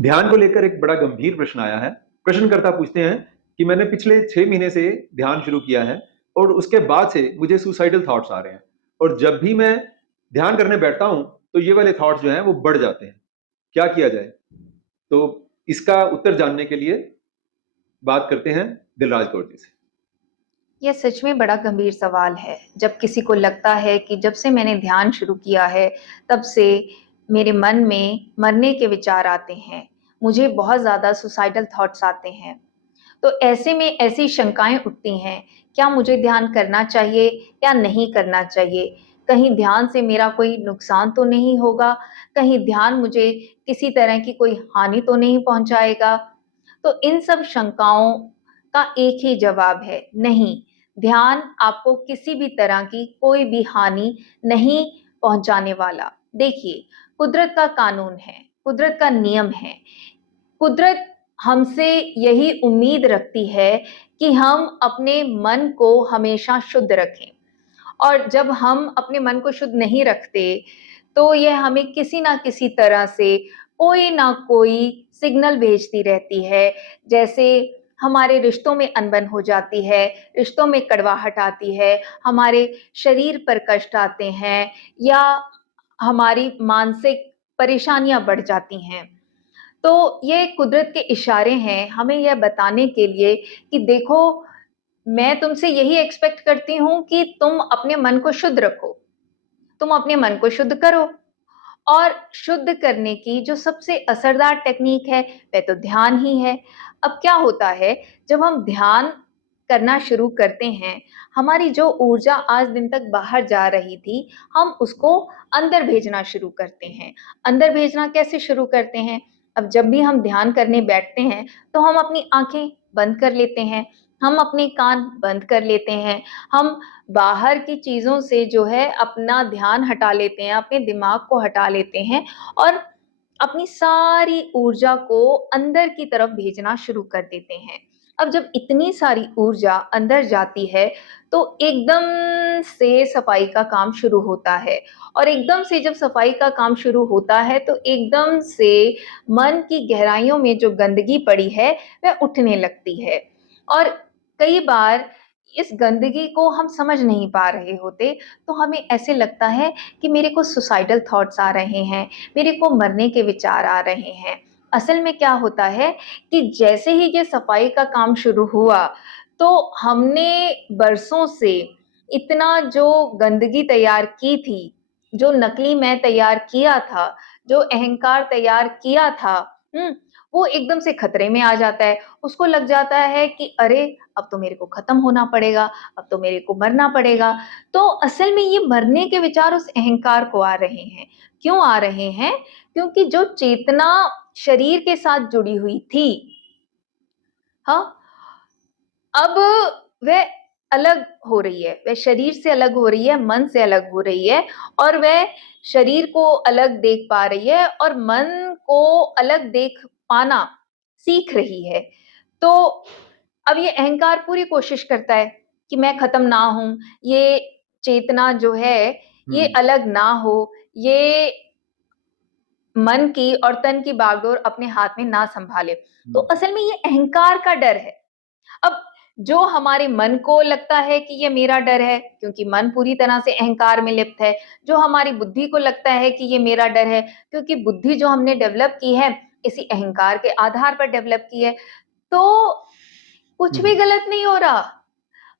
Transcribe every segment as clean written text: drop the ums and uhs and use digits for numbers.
ध्यान को लेकर एक बड़ा गंभीर प्रश्न आया है। प्रश्नकर्ता पूछते हैं कि मैंने पिछले 6 महीने से ध्यान शुरू किया है और उसके बाद से मुझे सुसाइडल थॉट्स आ रहे हैं, और जब भी मैं ध्यान करने बैठता हूं तो ये वाले थॉट्स जो हैं वो बढ़ जाते हैं। क्या किया जाए? तो इसका उत्तर जानने के लिए बात करते हैं दिलराज कौर जी से। यह सच में बड़ा गंभीर सवाल है। जब किसी को लगता है कि जब से मैंने ध्यान शुरू किया है तब से मेरे मन में मरने के विचार आते हैं, मुझे बहुत ज़्यादा सुसाइडल थॉट्स आते हैं, तो ऐसे में ऐसी शंकाएं उठती हैं, क्या मुझे ध्यान करना चाहिए या नहीं करना चाहिए? कहीं ध्यान से मेरा कोई नुकसान तो नहीं होगा? कहीं ध्यान मुझे किसी तरह की कोई हानि तो नहीं पहुंचाएगा? तो इन सब शंकाओं का एक ही जवाब है, नहीं। ध्यान आपको किसी भी तरह की कोई भी हानि नहीं पहुंचाने वाला। देखिए, कुदरत का कानून है, कुदरत का नियम है। कुदरत हमसे यही उम्मीद रखती है कि हम अपने मन को हमेशा शुद्ध रखें, और जब हम अपने मन को शुद्ध नहीं रखते तो यह हमें किसी ना किसी तरह से कोई ना कोई सिग्नल भेजती रहती है। जैसे हमारे रिश्तों में अनबन हो जाती है, रिश्तों में कड़वाहट आती है, हमारे शरीर पर कष्ट आते हैं, या हमारी मानसिक परेशानियां बढ़ जाती हैं। तो ये कुदरत के इशारे हैं हमें यह बताने के लिए कि देखो, मैं तुमसे यही एक्सपेक्ट करती हूँ कि तुम अपने मन को शुद्ध रखो, तुम अपने मन को शुद्ध करो। और शुद्ध करने की जो सबसे असरदार टेक्निक है वह तो ध्यान ही है। अब क्या होता है, जब हम ध्यान करना शुरू करते हैं, हमारी जो ऊर्जा आज दिन तक बाहर जा रही थी, हम उसको अंदर भेजना शुरू करते हैं। अंदर भेजना कैसे शुरू करते हैं? अब जब भी हम ध्यान करने बैठते हैं तो हम अपनी आंखें बंद कर लेते हैं, हम अपने कान बंद कर लेते हैं, हम बाहर की चीज़ों से जो है अपना ध्यान हटा लेते हैं, अपने दिमाग को हटा लेते हैं, और अपनी सारी ऊर्जा को अंदर की तरफ भेजना शुरू कर देते हैं। अब जब इतनी सारी ऊर्जा अंदर जाती है तो एकदम से सफाई का काम शुरू होता है, और एकदम से जब सफाई का काम शुरू होता है तो एकदम से मन की गहराइयों में जो गंदगी पड़ी है वह उठने लगती है। और कई बार इस गंदगी को हम समझ नहीं पा रहे होते, तो हमें ऐसे लगता है कि मेरे को सुसाइडल थॉट्स आ रहे हैं, मेरे को मरने के विचार आ रहे हैं। असल में क्या होता है कि जैसे ही ये सफाई का काम शुरू हुआ, तो हमने बरसों से इतना जो गंदगी तैयार की थी, जो नकली मैं तैयार किया था, जो अहंकार तैयार किया था, वो एकदम से खतरे में आ जाता है। उसको लग जाता है कि अरे, अब तो मेरे को खत्म होना पड़ेगा, अब तो मेरे को मरना पड़ेगा। तो असल में ये मरने के विचार उस अहंकार को आ रहे हैं। क्यों आ रहे हैं? क्योंकि जो चेतना शरीर के साथ जुड़ी हुई थी, हाँ, अब वह अलग हो रही है, वह शरीर से अलग हो रही है, मन से अलग हो रही है, और वह शरीर को अलग देख पा रही है और मन को अलग देख पाना सीख रही है। तो अब ये अहंकार पूरी कोशिश करता है कि मैं खत्म ना हूं, ये चेतना जो है ये हम्म। अलग ना हो, ये मन की और तन की बागडोर अपने हाथ में ना संभाले। तो हम्म। असल में ये अहंकार का डर है। अब जो हमारे मन को लगता है कि ये मेरा डर है, क्योंकि मन पूरी तरह से अहंकार में लिप्त है। जो हमारी बुद्धि को लगता है कि ये मेरा डर है, क्योंकि बुद्धि जो हमने डेवलप की है इसी अहंकार के आधार पर डेवलप की है। तो कुछ भी हम्म। गलत नहीं हो रहा,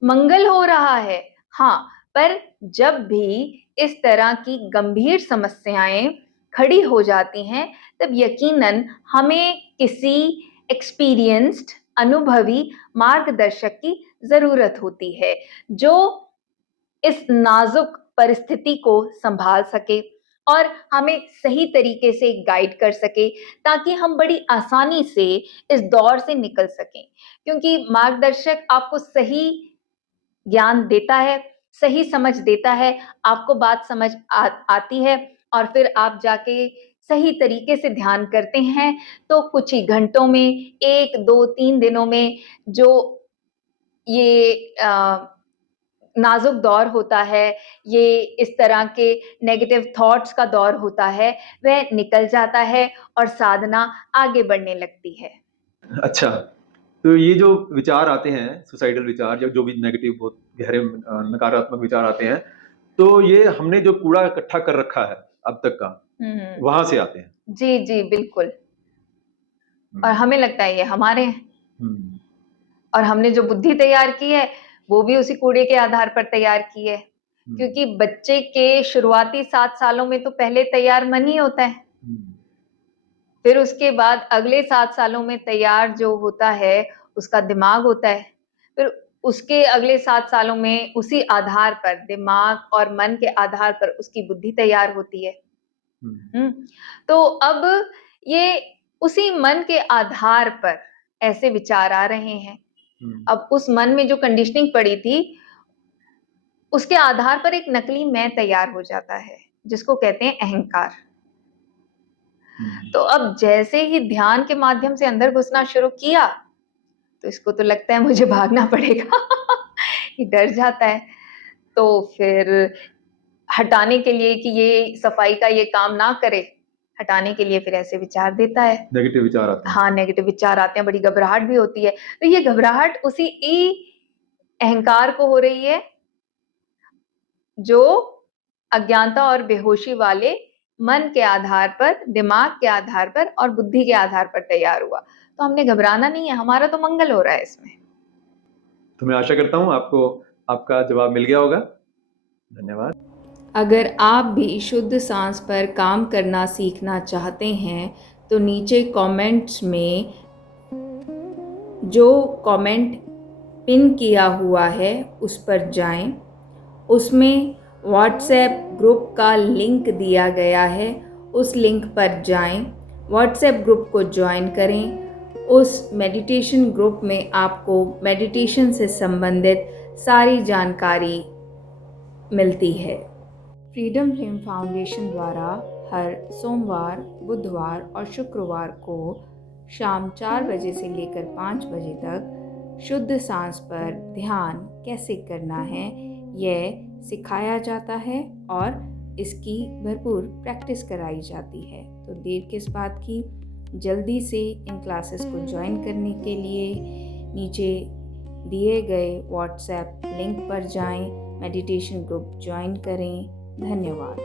मंगल हो रहा है। हाँ, पर जब भी इस तरह की गंभीर समस्याएं खड़ी हो जाती हैं, तब यकीनन हमें किसी एक्सपीरियंस्ड, अनुभवी मार्गदर्शक की जरूरत होती है, जो इस नाजुक परिस्थिति को संभाल सके और हमें सही तरीके से गाइड कर सके, ताकि हम बड़ी आसानी से इस दौर से निकल सकें। क्योंकि मार्गदर्शक आपको सही ज्ञान देता है, सही समझ देता है, आपको बात समझ आती है, और फिर आप जाके सही तरीके से ध्यान करते हैं, तो कुछ ही घंटों में, 1, 2, 3 दिनों में जो ये नाजुक दौर होता है, ये इस तरह के नेगेटिव थॉट्स का दौर होता है, वह निकल जाता है और साधना आगे बढ़ने लगती है। अच्छा, तो ये जो विचार आते हैं, सुसाइडल विचार या जो भी नेगेटिव बहुत गहरे नकारात्मक विचार आते हैं, तो ये हमने जो कूड़ा इकट्ठा कर रखा है अब तक का, हुँ। वहाँ से आते हैं। जी, जी, बिल्कुल। और हुँ, हमें लगता है ये हमारे हैं हुँ, और हमने जो बुद्धि तैयार की है, वो भी उसी कूड़े के आधार पर तैयार की है। हुँ, क्योंकि बच्चे के शुरुआती 7 सालों में तो पहले तैयार मन ही होता है। हुँ, फिर उसके बाद अगले 7 सालों में तैयार जो होता है, उसका दिमाग होता है। फिर उसके अगले 7 सालों में उसी आधार पर दिमाग और मन के आधार पर उसकी बुद्धि तैयार होती है। हुँ, हुँ? तो अब ये उसी मन के आधार पर ऐसे विचार आ रहे हैं। हुँ, अब उस मन में जो कंडीशनिंग पड़ी थी, उसके आधार पर एक नकली मैं तैयार हो जाता है, जिसको कहते हैं अहंकार। हुँ, तो अब जैसे ही ध्यान के माध्यम से अंदर घुसना शुरू किया, तो इसको तो लगता है मुझे भागना पड़ेगा। ये डर जाता है। तो फिर हटाने के लिए कि ये सफाई का ये काम ना करे, हटाने के लिए फिर ऐसे विचार देता है। नेगेटिव विचार आते हैं। हाँ, नेगेटिव विचार आते हैं, बड़ी घबराहट भी होती है। तो ये घबराहट उसी अहंकार को हो रही है, जो अज्ञानता और बेहोशी वाले मन के आधार पर, दिमाग के आधार पर और बुद्धि के आधार पर तैयार हुआ। तो हमने घबराना नहीं है, हमारा तो मंगल हो रहा है इसमें। तो मैं आशा करता हूँ आपको आपका जवाब मिल गया होगा। धन्यवाद। अगर आप भी शुद्ध सांस पर काम करना सीखना चाहते हैं, तो नीचे कमेंट्स में जो कमेंट पिन किया हुआ है उस पर जाएं। उसमें व्हाट्सएप ग्रुप का लिंक दिया गया है, उस लिंक पर जाएं, व्हाट्सएप ग्रुप को ज्वाइन करें। उस मेडिटेशन ग्रुप में आपको मेडिटेशन से संबंधित सारी जानकारी मिलती है। फ्रीडम फ्लेम फाउंडेशन द्वारा हर सोमवार, बुधवार और शुक्रवार को शाम 4 बजे से लेकर 5 बजे तक शुद्ध सांस पर ध्यान कैसे करना है यह सिखाया जाता है और इसकी भरपूर प्रैक्टिस कराई जाती है। तो देर किस बात की, जल्दी से इन क्लासेस को ज्वाइन करने के लिए नीचे दिए गए व्हाट्सएप लिंक पर जाएं, मेडिटेशन ग्रुप ज्वाइन करें। धन्यवाद।